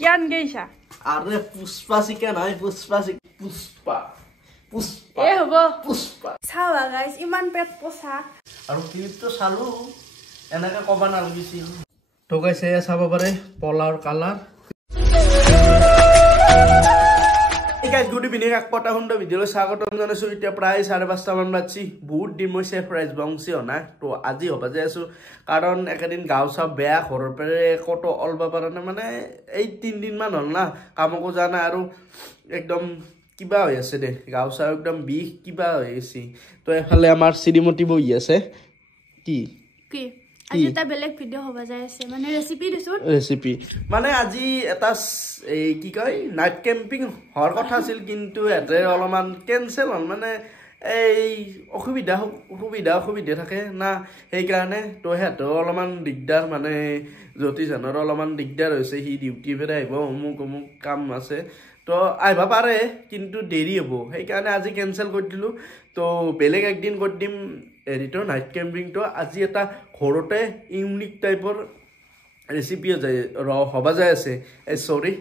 কিয়ান গেইছা আরে পুষ্পা চিকেন হয় পুষ্পা পুষ্পা পুষ্পা এ হব পুষ্পা চাওয়া গাইছ ইমান পেট পোছা আৰু ক্লিপটো চালো এনেকে কবা নালাগিছিল তো গাইছ এয়া চাব পাৰে পলাৰ কালাৰ গাইজ গুড ইভিনিং আকপটা সুন্দৰ ভিডিঅ'লৈ স্বাগতম জনাইছো এতিয়া প্ৰায় 5:30 মান বাজি বহুত দিন মই চেফ ৰাইজ বংশী অনা তো আজি হ'ব যে আছো কাৰণ একেদিন গাঁও চাও বেয়া ঘৰৰ পৰা কত অলবা পাৰা নাই মানে এই 3 দিন মান হ'ল না কামকো জানা আৰু একদম কিবা হৈ আছে দে গাঁও চাও একদম বিষ কিবা হৈ আছে তো এফালে আমাৰ শ্ৰীমতী বহি আছে কি কি আজি এটা বেলেগ ভিডিঅ' হ'ব যাই আছে মানে ৰেচিপি দিছো ৰেচিপি মানে আজি এটা এই কি কয় নাইট কেম্পিং হৰ কথা আছিল কিন্তু এতে অলপমান কেনসেল হ'ল মানে এই অসুবিধা থাকে না সেই কাৰণে তো হেতো অলপমান দিগদাৰ মানে জ্যোতিষানৰ অলপমান দিগদাৰ হৈছে হি ডিউটি ফেৰে আহিব অমুক কাম আছে তো আহিবা পাৰে কিন্তু দেৰি হ'ব সেই কাৰণে আজি কেনসেল কৰি দিলো তো বেলেগ একদিন কৰি দিম এৰিটো নাইট কেম্পিংটো আজি এটা ঘৰতে ইউনিক টাইপৰ ৰেচিপি হবা যায় আছে সৰি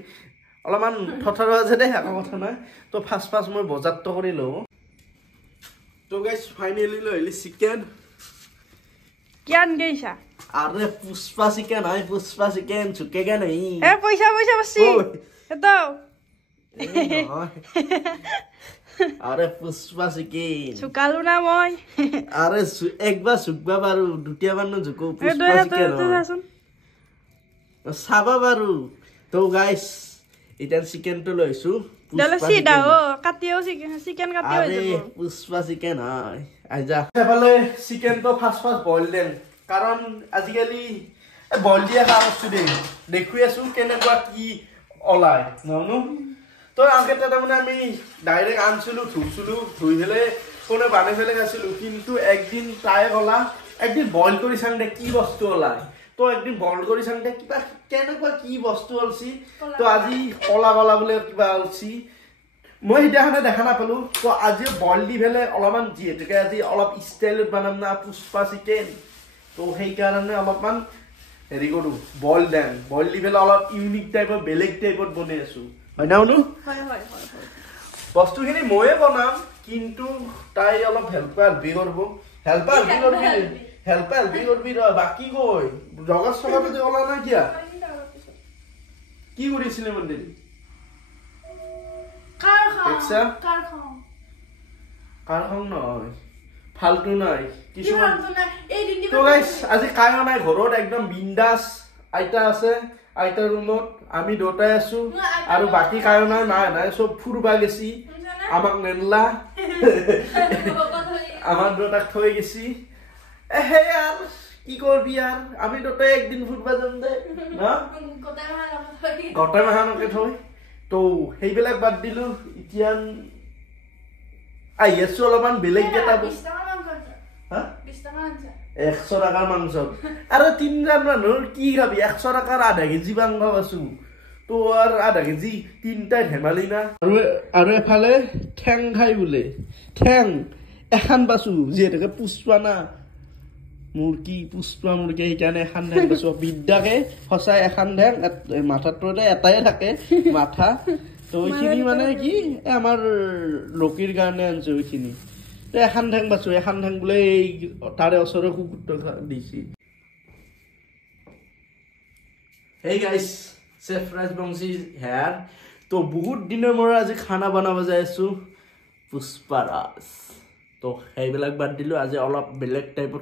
অলপমান থথৰ আছে দে একো কথা নাই তো ফাৰ্ষ্ট মই বজাৰটো কৰি লওঁ তো গাইস ফাইনালি লইলি চিকেন কিয়ান গেইছা আরে পুষ্পা চিকেন হয় পুষ্পা চিকেন চুকেগা নাই এ পয়সা বসি এটাও আরে পুষ্পা চিকেন চুকালো না মই আরে একবার চুকবা পারু দুটিয়া বান্ন জুকো পুষ্পা চিকেন সাবা পারু তো গাইস এটা চিকেন তো লইছো দলে সিডা ও কাটিও চিকেন কাটিও আরে পুষ্পা চিকেন হয় আইজা এফালে চিকেন তো ফার্স্ট বইল দেন কারণ আজিকালি বইল দিয়া খাওয়াছু দে দেখুই আছো কেনেকুৱা কি ওলাই ননো তো আগতে তাৰমানে আমি ডাইৰেক্ট আনছিলো ধুই ফেলে কোনে বানাই ফেলে খাইছিলো কিন্তু একদিন ট্ৰাই কলা একদিন বইল কৰি চাং দে কি বস্তু ওলাই তো একদিন বইল কৰি চাং দে কিবা কেনেকুৱা কি বস্তু অলছি তো আজি কলা বোলে কিবা অলছি মই হিদাখানে দেখা নাপালো তো আজি বইল দি ফেলে অলপমান যিহেতুকে আজি অলপ ষ্টাইলত বানাম না পুষ্পা চিকেন তো সেই কাৰণে অলপমান হেৰি কৰো বইল দি ফেলে অলপ ইউনিক টাইপৰ বেলেগ টাইপত বনাই আছো হয় না অনু হয় বস্তুখিনি ময়ে বনাম কিন্তু তাই অলপ হেল্পি করবি বাকি কই জগত সভাতে যে ওলা না কিয়া কি করিছিলে মন্দির কার খাও নয় ফালতু নাই কিছুমান তো গাইস আজি কায়ো নাই ঘৰত একদম বিন্দাস আইতা আছে আইতাৰ ৰুমত আমি দুটাই আছো আৰু বাকি কায়ো নাই সব ফুৰবা গেছি আমাক নেনলা আমার দুটাক থৈ গেছি হে আর কি করবি আর আমি দুটাই একদিন ফুরবা যাম দে না গোটাই মাহানকে থৈ তো সেইবিলাক বাদ দিলো এতিয়া আই আছো অলপমান বেলেগ এটা 100 টাকাৰ মাংস আৰু 3 জন মানুহৰ কি খাবি 100 টাকাৰ আধা কেজি মাংস আছো তো আৰ আধা কেজি 3টা ধেমালি না আৰু এফালে ঠেং খাই বোলে ঠেং এখন বাসু যেটাকে পুষ্পা না মুরগি পুষ্পা মুরগি সেইকাৰণে এখন ঠেং বাসু বিদ্যাকে সঁচাই এখন ঠেং মাথাটো এটাই থাকে মাথা তো এইখিনি মানে কি আমাৰ লোকিৰ কাৰণে আনছো এইখিনি তো এখন ঠেং বাসু এখন ঠেং বোলে তাৰে ওচৰৰ কুকুৰটো দিছি hey guys chef Rajbongshi here তো বহুত দিনৰ মই আজি খানা বনাব যাই আছো পুষ্পাৰাজ তো সেইবিলাক বাদ দিলো আজি অলপ বেলেগ টাইপৰ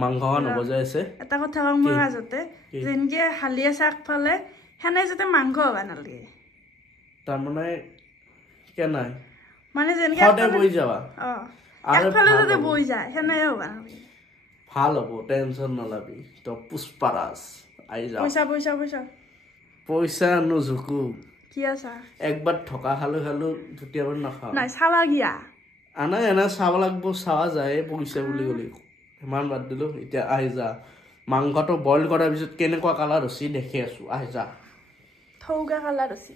মাংস হ'ব যাই আছে এটা কথা কম মই মাজতে যেনকে হালিয়া শাক ফালে হেনে যাতে মাংস হবা নালাগে তাৰমানে কেনাই মানে যেনকে সদায় বই যাবা আৰু ফালে যাতে বই যায় হেনে হবা নালাগে ভাল হ'ব টেনচন নলবি তো পুষ্পাৰাজ আই যা পইচা নুজুকু কি আছা একবাৰ ঠকা খালো দুটিয়াবাৰ নাখাও নাই চাবা গিয়া আনা এনা চাব লাগব চাৱা যায় পইচা বুলি গলি ইমান বাদ দিলো এতিয়া আহি যা মাংসটো বইল কৰাৰ পিছত কেনেকুৱা কালাৰ হৈছে দেখি আছো আহি যা থৌগা কালাৰ হৈছে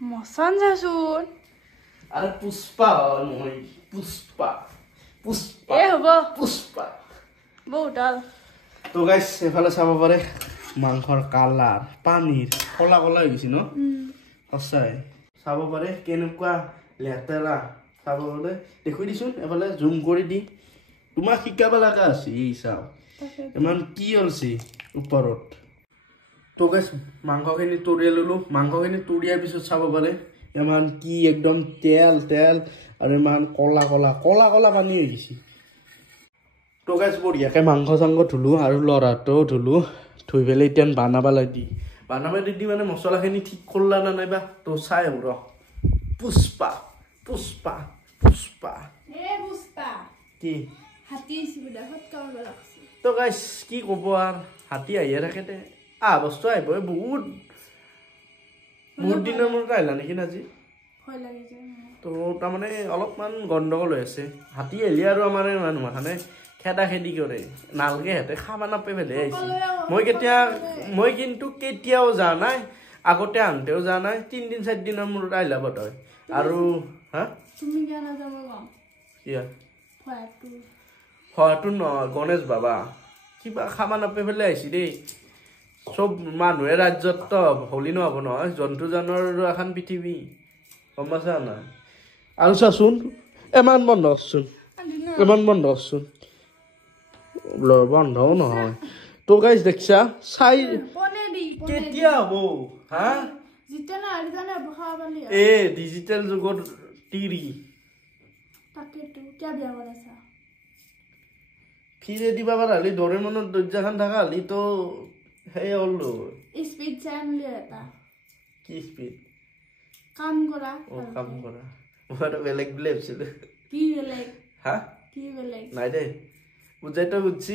মছন যাচোন আৰু পুষ্পা মই পুষ্পা এ হ'ব পুষ্পা বহুতাল তো গাইস এফালে চাব পাৰে মাংসৰ কালাৰ পানীৰ কলা কলা হৈ গৈছে ন সঁচাই চাব পাৰে কেনেকুৱা লেতেৰা চাব পাৰে দেখুৱাই দিছোন এফালে জুম কৰি দি তোমাক শিকাব লগা আছে এই চাও ইমান কি হৈছে ওপৰত তো গাইছ মাংসখিনি তৰিয়াই ললো মাংসখিনি তৰিয়াৰ পিছত চাব পাৰে ইমান কি একদম তেল তেল আৰু ইমান কলা কলা কলা কলা পানী হৈ গৈছে তো গাইছ বঢ়িয়াকৈ মাংস চাংস ধুলো আৰু লৰাটো ধুলো ধুই পেলাই এতিয়া বানাবলৈ দি মানে মছলাখিনি ঠিক কৰলা না নাইবা তো চাই আহো ৰ পুষ্পা পুষ্পা পুষ্পা কি তো গাইছ কি ক'ব আৰু হাতী আহিয়ে থাকে দে বস্তু আহিব বহুত দিনৰ মূৰত আহিলা নেকি আজি তো তাৰমানে অলপমান গণ্ডগোল হৈ আছে হাতী আহিলে আৰু আমাৰ মানুহখানে খেদা খেদি কৰে নালগে সিহঁতে খাব নাপাই পেলাই আহিছে মই কিন্তু কেতিয়াও যোৱা নাই আগতে আহোঁতেও যোৱা নাই 3 দিন 4 দিনৰ মূৰত আহিলা বতয় আৰু হা হয়তো নহয় গণেশ বাবা কিবা খাব নাপাই পেলাই আহিছে দেই চব মানুহে ৰাজ্যত তো হলি নহ'ব নহয় জন্তু জানোৱাৰৰ এখন পৃথিৱী গম পাইছা নাই আৰু চাচোন ইমান বন্ধ কৰচোন বন্ধও নহয় তো গাইছ দেখছা চাই কেতিয়া হ'ব হা ডিজিটেল যুগত টিৰি ফিৰে দিবা পাৰা হলি ডৰেমনৰ দৰ্জাখন থকা হলি তো সেই হ'ল স্পীড কি স্পীড কাম কৰা মই বেলেগ বুলি ভাবিছিলো কি বেলেগ হা কি বেলেগ নাই দে বুজাই তো বুঝছি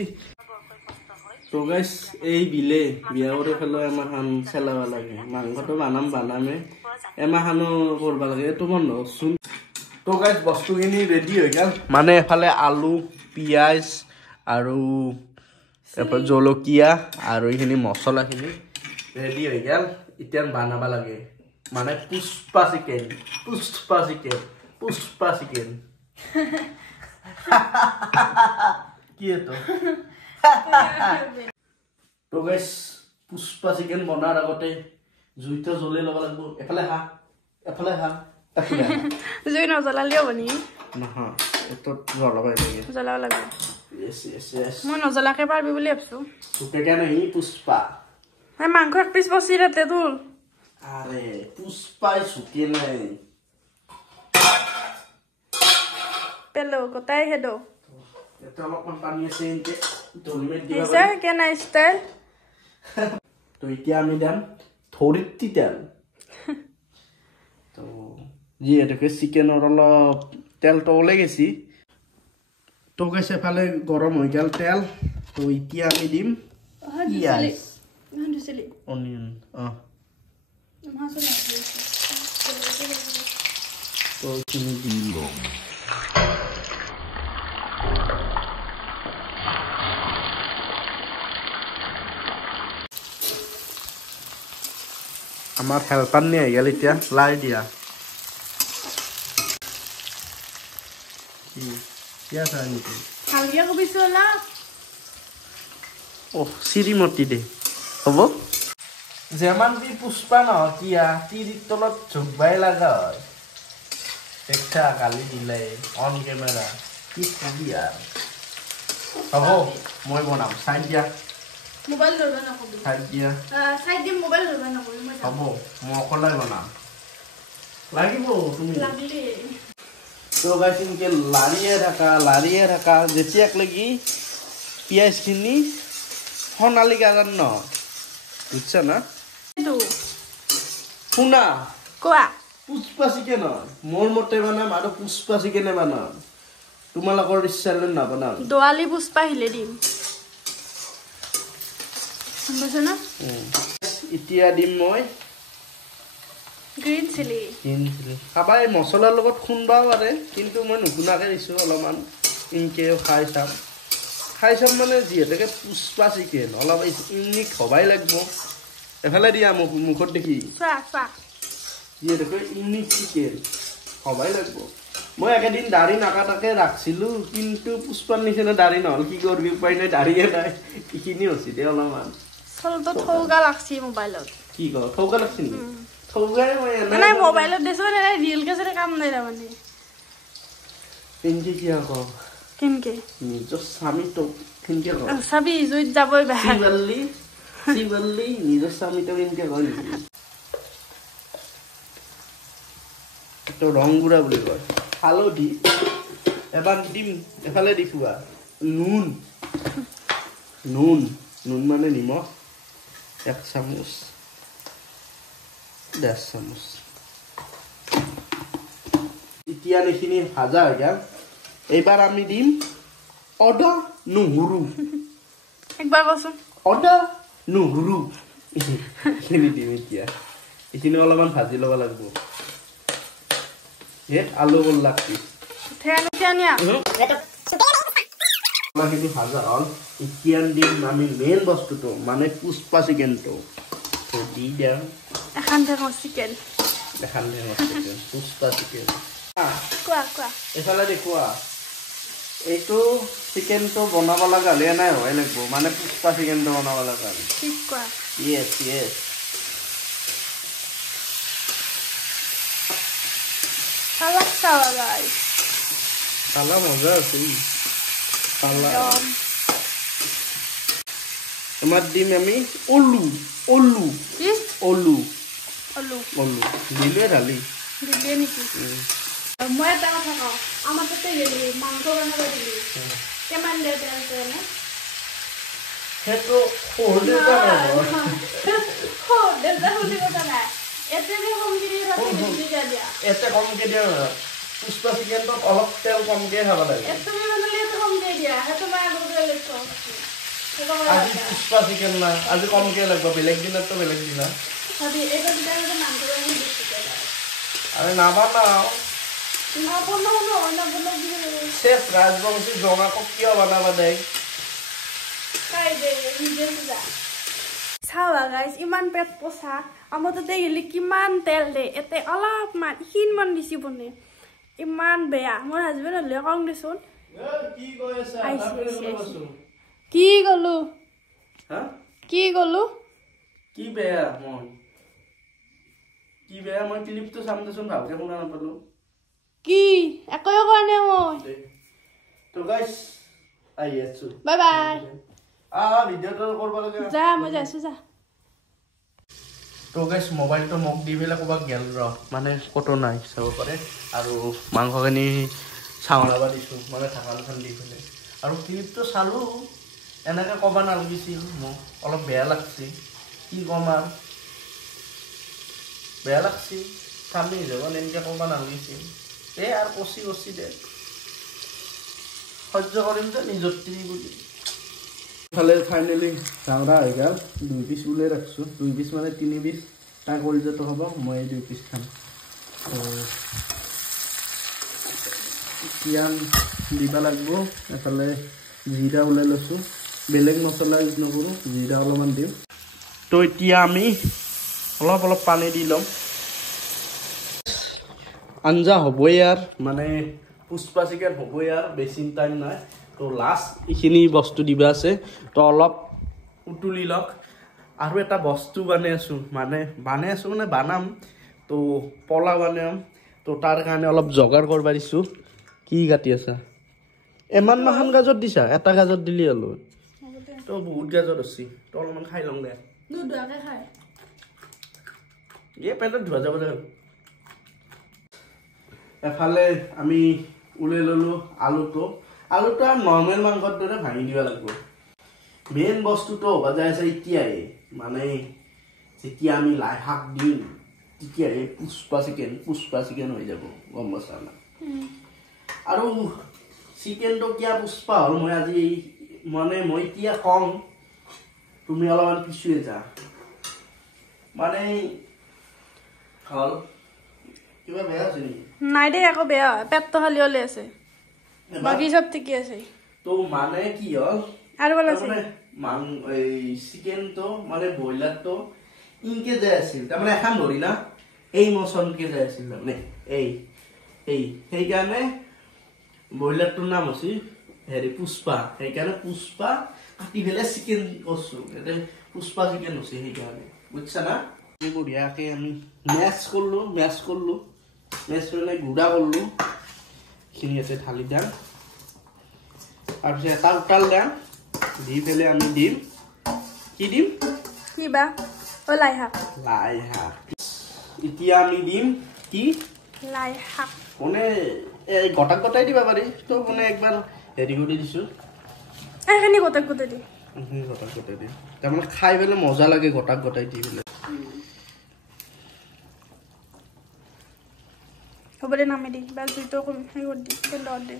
তো গাইছ এই বিলে বিয়া কৰি পেলাই এমাহান চেলাব লাগে মাংসটো বানামে এমাহানো কৰিব লাগে এইটো বন্ধ কৰচোন তো গাইছ বস্তুখিনি ৰেডি হৈ গ'ল মানে এফালে আলু পিঁয়াজ আৰু এফালে জলকীয়া আৰু এইখিনি মছলাখিনি ৰেডি হৈ গ'ল এতিয়া বানাব লাগে মানে পুষ্পা চিকেন কি এটো তো গাইছ পুষ্পা চিকেন বনাৰ আগতে জুইটো জ্বলাই ল'ব লাগিব এফালে হা জুই নজ্বলালেও বনি নহয় এটো জ্বলাব লাগিব মই নজ্বলাকে পাৰবি বুলি ভাবছো তোকে কেনে ই পুষ্পা মাংস এক পিস বসি রাতে তুল আরে পুষ্পাই শুকে নাই পেলো কোথায় হেডো এটা অলপমান পানী আছে এনতে দলিমেট দিবা এসে কেন স্টাইল তো এতিয়া আমি দাম থৰিতি তেল তো জি এটাকে চিকেনৰ অলপ তেলটো ওলাই গেছি তো গেছে ফালে গৰম হৈ গেল তেল তো এতিয়া আমি দিম পিয়াজ অনিয়ন তো চিনি দিল আমার হেল্পার নিয়ে গেল এতিয়া লাই দিয়া क्या सारी थी हालिया को भी सोला ओ श्रीमती दे अब जेमान भी पुष्पा न किया तीरी तलत झुकबाय লাগা হয় দেখা গালি দিলে অন ক্যামেরা কি কবি আর হ'ব মই বনাম সাইড দিয়া মোবাইল ধরবা না কবি সাইড দিয়া সাইড দি মোবাইল ধরবা না কবি মই হ'ব মই অকলাই বনাম লাগিব তুমি লাগিলে তো গাইছ ইনকে লাৰিয়ে থাকা যেতিয়াক লাগি পিয়াজখিনি সোণালী কালাৰ ন বুঝছ না শুনা কোৱা পুষ্পা চিকেন মোৰ মতে বানাম আৰু পুষ্পা চিকেনে বানাম তোমালোকৰ ইচ্ছাৰে নাবনাম দোৱালি পুষ্পা হিলে দিম বুঝছ না এতিয়া দিম মই গ্ৰীন চিলি খাবাই মছলাৰ লগত খুন্দবাও পাৰে কিন্তু মই নুশুনাকে দিছোঁ অলপমান ইনকে খাই চাম মানে যিহেতুকে পুষ্পা চিকেন অলপ ইউনিক হবাই লাগিব এফালে দিয়া মুখত দেখি যিহেতুকে ইউনিক চিকেন হবাই লাগিব মই একেদিন দাড়ি নাকাটাকে ৰাখিছিলোঁ কিন্তু পুষ্পাৰ নিচিনা দাড়ি নহ'ল কি কৰিবি উপায় নাই দাড়িয়ে নাই এইখিনি হৈছে দে অলপমান থলটো থৌগা লাগছি মোবাইলত কি ক থৌগা লাগছি নেকি থৌগাই মই নাই মোবাইলত দেছো মানে ৰিয়েল কে জৰে কাম নাই মানে কেনকে কি ক কেনকে নিজৰ স্বামীটো কেনকে ক চাবি জুইত যাবই বাহে শিৱল্লি নিজৰ স্বামীটো কেনকে ক তো ৰং গুড়া বুলি কয় হালধি এবাৰ দিম এফালে দেখুৱা নুন নুন নুন মানে নিমখ 1 চামুচ 10 চামুচ এতিয়া এইখিনি ভাজা হৈ গ'ল এইবাৰ আমি দিম আদা নহৰু একবাৰ কচোন আদা নহৰু এইখিনি দিম এতিয়া এইখিনি অলপমান ভাজি ল'ব লাগিব আলু বল লাগছি এইখিনি ভাজা হ'ল এতিয়া দিম আমি মেইন বস্তুটো মানে পুষ্পা চিকেনটো দি দিওঁ এখন ঠেঙৰ চিকেন পুষ্পা চিকেন কোৱা এইফালে দেখুৱা এইটো চিকেনটো বনাব লগা হ'লে নাই হয় লাগিব মানে পুষ্পা চিকেনটো বনাব লগা হ'লে ঠিক কোৱা ইয়েছ কালাক চাৱা গাই কালা মজা আছে কালা তোমার দিম আমি ওলু দিলে ঢালি দিলে নেকি মই এটা কথা কওঁ আমাৰ তাতে গেলি মাংস বনাব দিলি কিমান দেউতা আছে নে সেইটো দেউতা শুনি কথা নাই এতে কমকে দিয়া পুষ্পা চিকেনটো অলপ তেল কমকে খাব লাগে আজি পুষ্পা চিকেন না আজি কমকে লাগব বেলেগ দিনতো বেলেগ দিনা আরে নাবানাও শেফ রাজবংশী জমাকক কিয় বানাবা দেয় চাৱা গাইছ ইমান পেট পোছা আমাৰ তাতে গেলি কিমান তেল দে এতে অলপমান ইখিনমান দিছি বনে ইমান বেয়া মোৰ হাজবেণ্ড হ'লে কওঁ দেচোন কি গলো কি বেয়া মই ক্লিপটো চাম দেচোন ভালকে শুনা নাপালো কি একো কোৱা নাই মই তো গাইস আই আছো বাই বাই ভিডিওটো কৰিব লাগে যা মই যাইছো যা তো গাইস মোবাইলটো মোক দি বেলা কবা গেল ৰ মানে কটো নাই চাব পাৰে আৰু মাংসখিনি চাওলাবা দিছো মানে ঢাকানখন দি ফেলে আৰু ক্লিপটো চালো এনেকে কবা নালাগিছিল মোক অলপ বেয়া লাগছি কি কম আৰু বেয়া লাগছি স্বামী যাব এনেকে কবা নালাগিছিল আৰু কচি দে সহ্য কৰিম যে নিজৰ তিনি বুলি ফালে ফাইনেলি চাওৰা হৈ গ'ল 2 পিচ উলাই ৰাখছো 2 পিচ মানে 3 পিচ তা কলজাটো হ'ব মই 2 পিচ খাম পিয়ান দিবা লাগিব এফালে জিৰা উলাই লৈছো বেলেগ মছলা ইউজ নকৰো জিৰা অলপমান দিম তো এতিয়া আমি অলপ পানী দি লম আঞ্জা হ'বই আর মানে পুষ্পা চিকেন হ'বই আর বেছি টাইম নাই তো লাস্ট এইখিনি বস্তু দিবা আছে তো অলপ উতুলি লওক আৰু এটা বস্তু বানাই আছো মানে বানাম তো পলা বানাম তো তাৰ কাৰণে অলপ জগাৰ কৰবা দিছো কি কাটি আছা এমান মাখান গাজৰ দিছা এটা গাজৰ দিলি হলো তো বহুত গাজৰ আছে তো অলপমান খাই লং দে দুধুৱাকে খায় পেটত ধোৱা যাব দে এফালে আমি উলাই ললো আলুটো আর নর্মাল মাংসর দরে ভাঙি দিবা লাগব মেইন বস্তুটো বাজাই আছে এতিয়াই মানে যেতিয়া আমি লাই শাক দিম তেতিয়াই পুষ্পা চিকেন হৈ যাব গম পাইছা না আৰু চিকেনটো কিয়া পুষ্পা হল মই আজি মানে মই এতিয়া কম তুমি অলপমান পিছুৱে যা মানে হল কিবা বেয়া আছে নেকি নাই দে একো বেয়া পেটটো খালি হলে আছে বাকি সব ঠিকই আছে তো মানে কি হল আর বল আছে এই চিকেন তো মানে বয়লার তো ইনকে যায় আছিল তার মানে এখন ধরি না এই মছনকে যায় আছিল মানে এই সেই কারণে বয়লারটোর নাম আছে হেৰি পুষ্পা সেই কাৰণে পুষ্পা কাটি ফেলে চিকেন কৰছো এতে পুষ্পা চিকেন হৈছে সেইকাৰণে বুজিছা না বঢ়িয়াকে আমি মেচ কৰিলোঁ মেচ মানে গুড়া কৰিলোঁ এইখিনি ইয়াতে ঢালি দিম তাৰপিছত এটা উতাল দিম দি পেলাই আমি দিম কি দিম কিবা লাই শাক এতিয়া আমি দিম কি লাই শাক মানে গটাই দিবা পাৰি তো মানে একবাৰ হেৰি কৰি দিছোঁ এইখিনি গটাই দি তাৰমানে খাই পেলাই মজা লাগে গটাই দি পেলাই হ'ব দে নামে দি বাল দুইটো সেই কৰি দি তেলত দে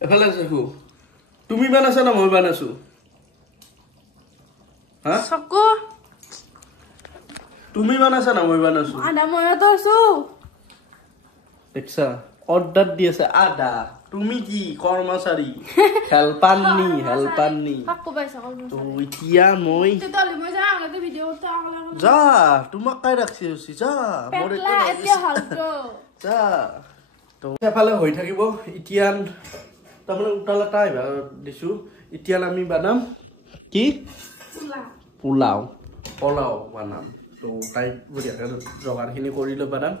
এফালে আছে তুমি বানাইছা না মই বানাইছো হা চকু তুমি বানাইছা না মই বানাইছো আদা মইতো আছো দেখছা অৰ্ডাৰ দি আছে আদা তুমি কি কৰ্মচাৰী হেল্পাৰনি হাকু পাইছা তো এতিয়া মই তেতলি মই যা আগতে ভিডিও করতে আগলা যা তোমাক কাই রাখছি যা পেটলা এতিয়া হালতো যা তো এফালে হৈ থাকিব এতিয়া তাৰমানে উতালাটা এবাৰ দিছো এতিয়া আমি বানাম কি পোলাও বানাম তো তাই বঢ়িয়াকে জগাৰখিনি কৰি লৈ বানাম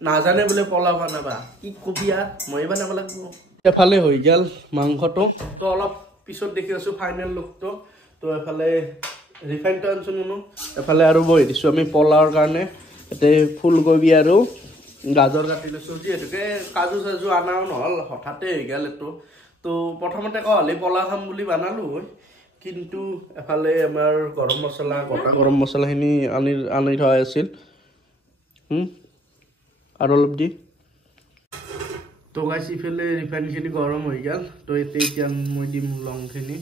নাজানে বোলে পোলাও বানাবা কি কবি আর মই বানাব লাগিব এফালে হৈ গেল মাংসটো তো অলপ পিছত দেখি আছো ফাইনেল লুকটো তো এফালে ৰিফাইনটো আনছো নুনো এফালে আৰু বহি দিছো আমি পোলাওৰ কাৰণে এতে ফুলকবি আৰু গাজৰ কাটি লৈছো যিহেতুকে কাজু চাজু আনাও নহল হঠাতে হৈ গেল এটো তো প্ৰথমতে কলে পোলাও খাম বুলি বানালো কিন্তু এফালে আমাৰ গৰম মছলা গোটা গৰম মছলাখিনি আনি থোৱা আছিল আৰু অলপ দি তো গাইছ ইফালে ৰিফাইনখিনি গৰম হৈ গেল তো এতিয়া মই দিম লংখিনি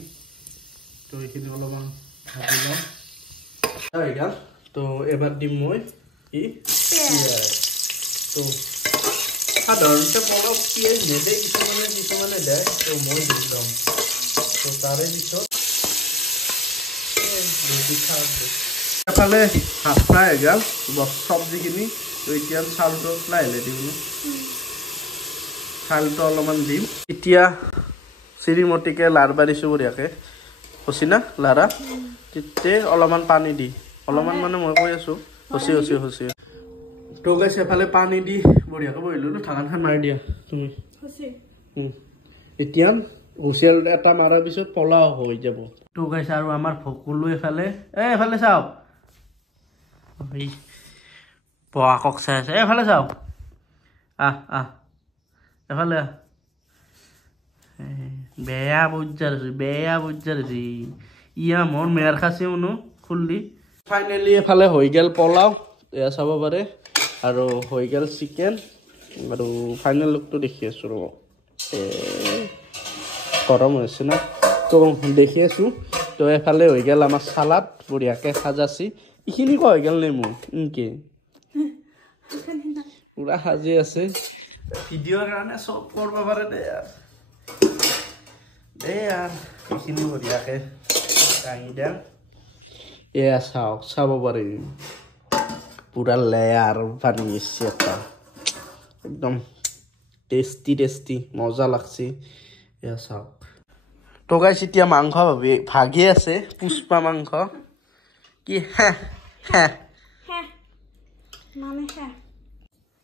তো এইখিনি অলপমান ভাজি লওঁ হৈ গেল তো এবাৰ দিম মই কি তো সাধাৰণতে পোলাও পিঁয়াজ নেদে কিছুমানে দেয় তো মই দি ল'ম তো তাৰে পিছত এফালে হাফ ফ্ৰাই হৈ গেল চব্জিখিনি তো এতিয়া চাউলটো লাহে দিম চাউলটো অলপমান দিম এতিয়া চিৰিমতিকে লাৰ বাঢ়িছোঁ বঢ়িয়াকে হৈছে না লাৰা তেতিয়া অলপমান পানী দি অলপমান মানে মই কৈ আছোঁ হৈছে তো গাইছ এফালে পানী দি বঢ়িয়াকে বহিলোঁ ঢাকনখন মাৰি দিয়া তুমি এতিয়া হুচিয়েল এটা মাৰাৰ পিছত পোলাও হৈ যাব তো গাইছ আৰু আমাৰ ভকুলো এফালে চাওক পহাকক চাই আছে এফালে চাওক এফালে বেয়া বুজাৰ হৈছে ইয়া মোৰ মেয়াৰ খাচি মনো খুলি ফাইনেলি এফালে হৈ গেল পোলাও এয়া চাব পাৰে আৰু হৈ গেল চিকেন আৰু ফাইনেল লুকটো দেখি আছো ৰ'ব গৰম হৈছে না তো দেখি আছো তো এফালে হৈ গেল আমাৰ চালাড বঢ়িয়াকে সাজাছি এইখিনি ক হৈ গেল নেমু ইনকে পুৰা সাজি আছে ভিডিঅ'ৰ কাৰণে চব কৰিব পাৰে দে আৰু এইখিনি বঢ়িয়াকে দাঙি দিম এয়া চাব পাৰি পুৰা লেয়াৰ পানী এসছে এটা একদম টেষ্টি মজা লাগছে এয়া চাওক তো গাইছ এতিয়া মাংস ভাগি আছে পুষ্পা মাংস কি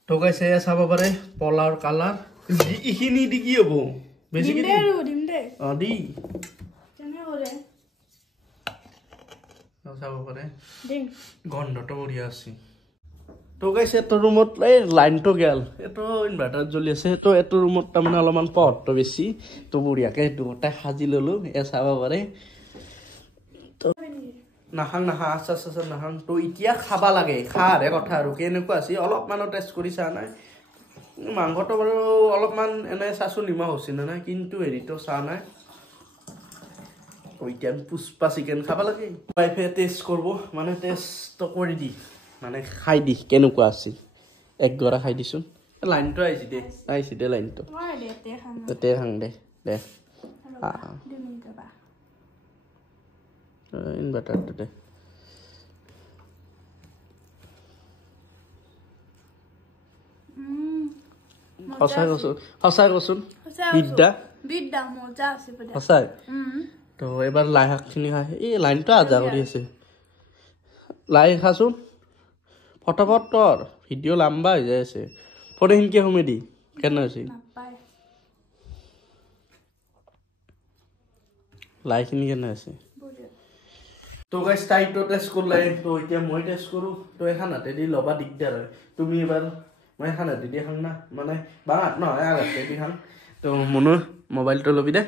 তো গাইছ এয়া চাব পাৰে পোলাওৰ কালাৰ এইখিনি দি কি হ'ব বেছি দি চাব পাৰে গন্ধটো বঢ়িয়া আছে তো গাইছ এইটো ৰুমত এই লাইনটো গেল এইটো ইনভাৰ্টাৰ জ্বলি আছে তো এইটো ৰুমত তাৰমানে অলপমান পোহৰটো বেছি তো বঢ়িয়াকে সেইটো গোটাই সাজি ল'লোঁ এয়া চাব পাৰে তো নাখাং আচাৰ নাখাং তো এতিয়া খাবা লাগে খাৰে কথা আৰু কেনেকুৱা আছে অলপমানো টেষ্ট কৰি চোৱা নাই মাংসটো বাৰু অলপমান এনে চাচো নিমখ হৈছে নে নাই কিন্তু হেৰিটো চোৱা নাই এতিয়া পুষ্পা চিকেন খাব লাগে ৱাইফে টেষ্ট কৰিব মানে টেষ্টটো কৰি দি মানে খাই দি কেনেকুৱা আছে একগৰা খাই দিচোন লাইনটো আহিছে দে লাইনটো তাতে খাং দে ইনভাৰ্টাৰটো দে সঁচাই কচোন বিদ্যা মজা আছে সঁচাই তো তো এবাৰ লাই শাকখিনি খাই এই লাইনটো আজা কৰি আছে লাই খাচোন ফটাফট কৰ ভিডিঅ' লম্বা হৈ যাই আছে ফটো হিনকে সোমে দি কেনে হৈছে লাইখিনি কেনে আছে তো গাইস টাইটো টেষ্ট করলে তো এতিয়া মই টেষ্ট কৰো তো এখন হাতে দি লবা দিগদাৰ হয় তুমি এবাৰ মই এখন হাতে দি খাং না মানে বাঙাত নহয় আগতে দি খাং তো মনো মোবাইলটো লবি দে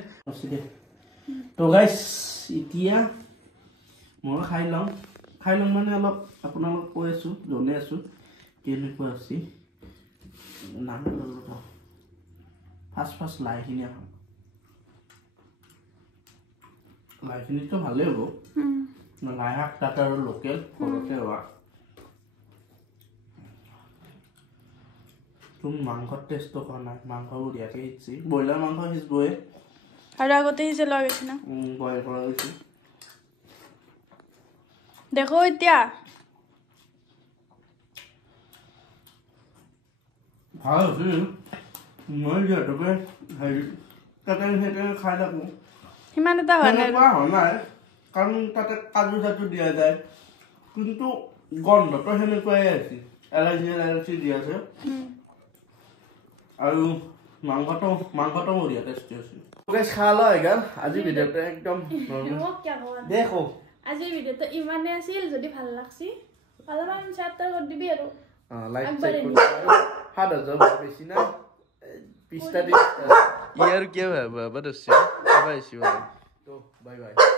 তো গাইস এতিয়া মই খাই লওঁ মানে অলপ আপোনালোক কৈ আছো জনে আছো কেনেকুৱা আছে নাম ললো ফাৰ্ষ্ট লাইখিনি খাম লাইখিনিতো ভালেই হ'ব লাই শাক তাত আৰু লোকেল ঘৰতে হোৱা তুমি মাংসৰ টেষ্টটো খোৱা নাই মাংসবোৰ দিয়াকে সিজছি ব্ৰইলাৰ মাংস সিজবই আৰু আগতে সিজে লোৱা গৈছে না বইল কৰা গৈছে দেখো এতিয়া ভাল হৈছে মই যিহেতুকে হেৰি তাতে খাই থাকো সিমান এটা হোৱা নাই কাৰণ তাতে কাজু চাজু দিয়া যায় কিন্তু গন্ধটো সেনেকুৱাই আছে এলাৰ্জি দিয়া আছে আৰু মাংসটো বঢ়িয়া টেষ্টি আছে খা ল এগাল আজি ভিডিঅ'টো একদম দেখো আজি ভিডিঅ'টো ইমানে আছিল যদি ভাল লাগছি অলপমান শ্বেয়াৰ কৰি দিবি আৰু লাইক হাত হাজাৰ বেছি না পিস্তা দি ইয়াৰ কি ভাবা বাদ আছে বাই বাই